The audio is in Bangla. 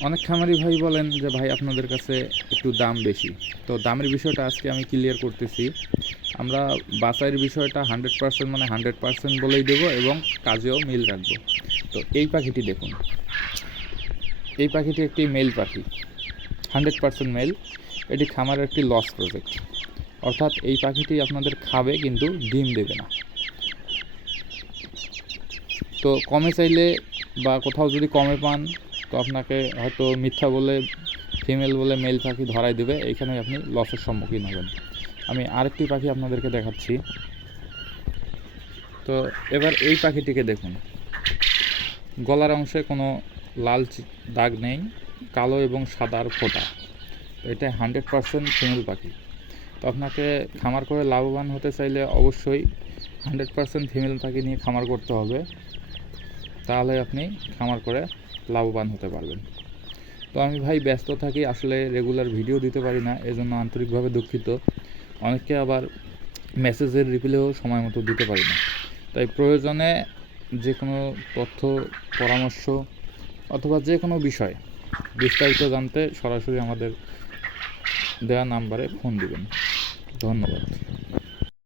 অনেক খামারি ভাই বলেন যে, ভাই, আপনাদের কাছে একটু দাম বেশি। তো দামের বিষয়টা আজকে আমি ক্লিয়ার করতেছি। আমরা বাসাইয়ের বিষয়টা হান্ড্রেড পার্সেন্ট মানে হান্ড্রেড পার্সেন্ট বলেই দেবো এবং কাজেও মিল রাখব। তো এই পাখিটি দেখুন। এই পাখিটি একটি মেল পাখি হান্ড্রেড পার্সেন্ট মেল এটি খামারের একটি লস প্রজেক্ট অর্থাৎ এই পাখিটি আপনাদের খাবে কিন্তু ডিম দেবে না। তো কমে চাইলে বা কোথাও যদি কমে পান তো আপনাকে হয়তো মিথ্যা বলে ফিমেল বলে মেল পাখি ধরাই দেবে এইখানে আপনি লসের সম্মুখীন হবেন। আমি আরেকটি পাখি আপনাদেরকে দেখাচ্ছি। তো এবার এই পাখিটিকে দেখুন। গলার অংশে কোনো লাল দাগ নেই, কালো এবং সাদার ফোঁটা। এটা হান্ড্রেড পারসেন্ট ফিমেল পাখি। তো আপনাকে খামার করে লাভবান হতে চাইলে অবশ্যই হান্ড্রেড পারসেন্ট ফিমেল পাখি নিয়ে খামার করতে হবে। তাহলে আপনি খামার করে লাভবান হতে পারবেন। তো আমি ভাই ব্যস্ত থাকি, আসলে রেগুলার ভিডিও দিতে পারি না, এজন্য আন্তরিকভাবে দুঃখিত। অনেককে আবার মেসেজের রিপ্লেও সময় মতো দিতে পারি না। তাই প্রয়োজনে যে কোনো তথ্য, পরামর্শ অথবা যে কোনো বিষয় বিস্তারিত জানতে সরাসরি আমাদের দেওয়া নাম্বারে ফোন দিবেন। ধন্যবাদ।